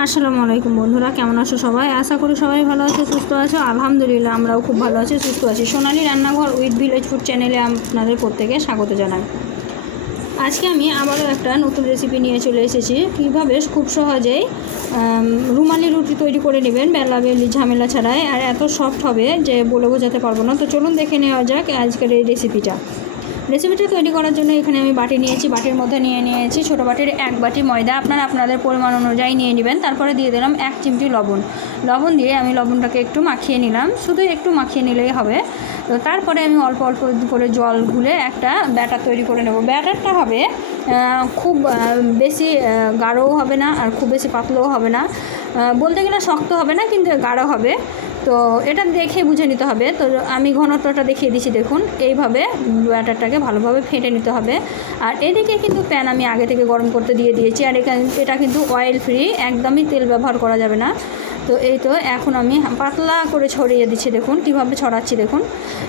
আসসালামু আলাইকুম বন্ধুরা, কেমন আছো সবাই? আশা করি সবাই ভালো আছো, সুস্থ আছো। আলহামদুলিল্লাহ আমরাও খুব ভালো আছি, সুস্থ আছি। সোনালী রান্নাঘর উইথ ভিলেজ ফুড চ্যানেলে আপনাদের প্রত্যেকে স্বাগত জানাই। আজকে আমি আবারও একটা নতুন রেসিপি নিয়ে চলে এসেছি। কীভাবে খুব সহজেই রুমালি রুটি তৈরি করে নেবেন বেলাবেলি ঝামেলা ছাড়াই, আর এত সফট হবে যে বলে বোঝাতে পারবো না। তো চলুন দেখে নেওয়া যাক আজকের এই রেসিপিটা তৈরি করার জন্য এখানে আমি বাটি নিয়েছি। বাটির মধ্যে নিয়েছি ছোটো বাটির 1 বাটি ময়দা। আপনারা আপনাদের পরিমাণ অনুযায়ী নিয়ে নেবেন। তারপরে দিয়ে দিলাম 1 চিমটি লবণ দিয়ে আমি লবণটাকে একটু মাখিয়ে নিলাম। শুধু একটু মাখিয়ে নিলেই হবে। তো তারপরে আমি অল্প অল্প করে জল গুলে একটা ব্যাটার তৈরি করে নেব। ব্যাটারটা হবে খুব বেশি গাঢ়ও হবে না আর খুব বেশি পাতলাও হবে না, বলতে গেলে শক্ত হবে না কিন্তু গাঢ় হবে। তো এটা দেখে বুঝে নিতে হবে। তো আমি ঘনত্বটা দেখিয়ে দিচ্ছি, দেখুন এইভাবে ব্যাটারটাকে ভালোভাবে ফেটে নিতে হবে। আর এদিকে কিন্তু প্যান আমি আগে থেকে গরম করতে দিয়ে দিয়েছি। আর এটা কিন্তু অয়েল ফ্রি, একদমই তেল ব্যবহার করা যাবে না। তো এই তো এখন আমি পাতলা করে ছড়িয়ে দিচ্ছি, দেখুন কীভাবে ছড়াচ্ছি দেখুন।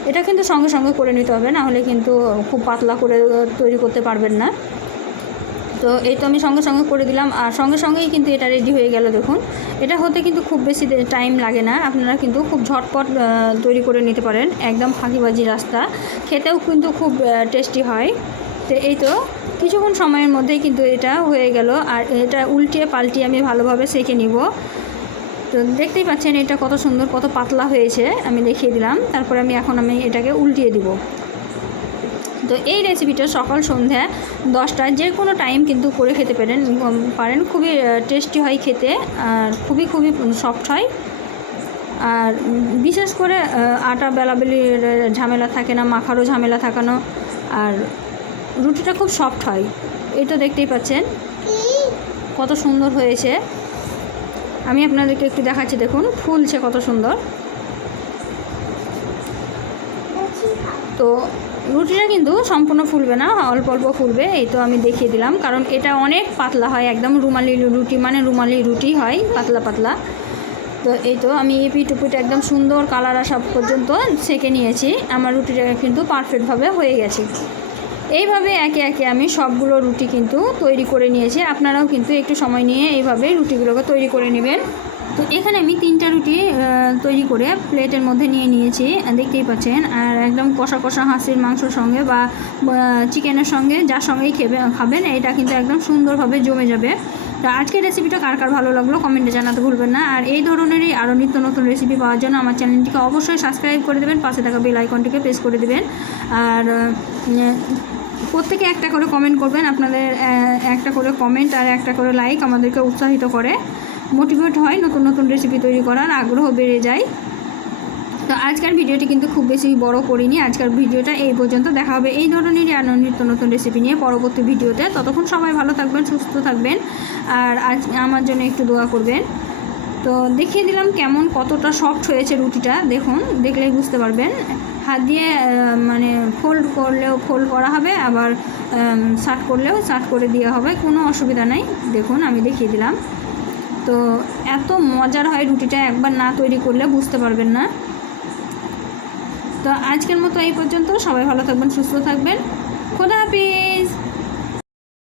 এটা কিন্তু সঙ্গে সঙ্গে করে নিতে হবে, না হলে কিন্তু খুব পাতলা করে তৈরি করতে পারবেন না। তো এই তো আমি সঙ্গে সঙ্গে করে দিলাম, আর সঙ্গে সঙ্গেই কিন্তু এটা রেডি হয়ে গেল। দেখুন এটা হতে কিন্তু খুব বেশি টাইম লাগে না, আপনারা কিন্তু খুব ঝটপট তৈরি করে নিতে পারেন। একদম ফাঁকিবাজি রাস্তা, খেতেও কিন্তু খুব টেস্টি হয়। তো এই তো কিছুক্ষণ সময়ের মধ্যেই কিন্তু এটা হয়ে গেল। আর এটা উল্টিয়ে পাল্টিয়ে আমি ভালোভাবে সেঁকে নিব। তো দেখতেই পাচ্ছেন এটা কত সুন্দর, কত পাতলা হয়েছে, আমি দেখিয়ে দিলাম। তারপরে এখন আমি এটাকে উল্টিয়ে দিব। তো এই রেসিপিটা সকাল সন্ধ্যা 10টা যে কোনো টাইম কিন্তু করে খেতে পারেন। খুবই টেস্টি হয় খেতে, আর খুবই সফট হয়। আর বিশেষ করে আটা বেলাবেলির ঝামেলা থাকে না, মাখারও ঝামেলা থাকানো, আর রুটিটা খুব সফট হয়। এই তো দেখতেই পাচ্ছেন কত সুন্দর হয়েছে। আমি আপনাদেরকে একটু দেখাচ্ছি, দেখুন ফুলছে কত সুন্দর। তো রুটিটা কিন্তু সম্পূর্ণ ফুলবে না, অল্প অল্প ফুলবে। এই তো আমি দেখিয়ে দিলাম, কারণ এটা অনেক পাতলা হয়, একদম রুমালি রুটি মানে রুমালি রুটি হয়, পাতলা পাতলা। তো এই তো আমি এপিট উপিট একদম সুন্দর কালার আসা পর্যন্ত সেঁকে নিয়েছি। আমার রুটিটা কিন্তু পারফেক্টভাবে হয়ে গেছে। এইভাবে একে একে আমি সবগুলো রুটি কিন্তু তৈরি করে নিয়েছি। আপনারাও কিন্তু একটু সময় নিয়ে এইভাবে রুটিগুলোকে তৈরি করে নেবেন। তো এখানে আমি 3টা রুটি তৈরি করে প্লেটের মধ্যে নিয়ে নিয়েছি, দেখতেই পাচ্ছেন। আর একদম কষা কষা হাঁসের মাংসর সঙ্গে বা চিকেনের সঙ্গে যার সঙ্গেই খাবেন, এটা কিন্তু একদম সুন্দরভাবে জমে যাবে। তো আজকের রেসিপিটা কার কার ভালো লাগলো কমেন্টে জানাতে ভুলবেন না। আর এই ধরনেরই আরও নিত্য নতুন রেসিপি পাওয়ার জন্য আমার চ্যানেলটিকে অবশ্যই সাবস্ক্রাইব করে দেবেন, পাশে থাকা বেল আইকনটিকে প্রেস করে দেবেন। আর প্রত্যেকে একটা করে কমেন্ট করবেন। আপনাদের একটা করে কমেন্ট আর একটা করে লাইক আমাদেরকে উৎসাহিত করে, মোটিভেট হয়, নতুন নতুন রেসিপি তৈরি করার আগ্রহ বেড়ে যায়। তো আজকের ভিডিওটি কিন্তু খুব বেশি বড় করিনি। আজকের ভিডিওটা এই পর্যন্ত। দেখা হবে এই ধরনেরই আরও নিত্য নতুন রেসিপি নিয়ে পরবর্তী ভিডিওতে। ততক্ষণ সবাই ভালো থাকবেন, সুস্থ থাকবেন, আর আজ আমার জন্য একটু দোয়া করবেন। তো দেখিয়ে দিলাম কেমন কতটা সফট হয়েছে রুটিটা, দেখুন দেখলেই বুঝতে পারবেন। হাত দিয়ে মানে ফোল্ড করলেও ফোল্ড করা হবে, আবার শার্ট করলেও শার্ট করে দেওয়া হবে, কোনো অসুবিধা নেই। দেখুন আমি দেখিয়ে দিলাম। তো এত মজার হয় রুটিটা, একবার না তৈরি করলে বুঝতে পারবেন না। তো আজকের মতো এই পর্যন্ত। সবাই ভালো থাকবেন, সুস্থ থাকবেন। খোদা হাফেজ।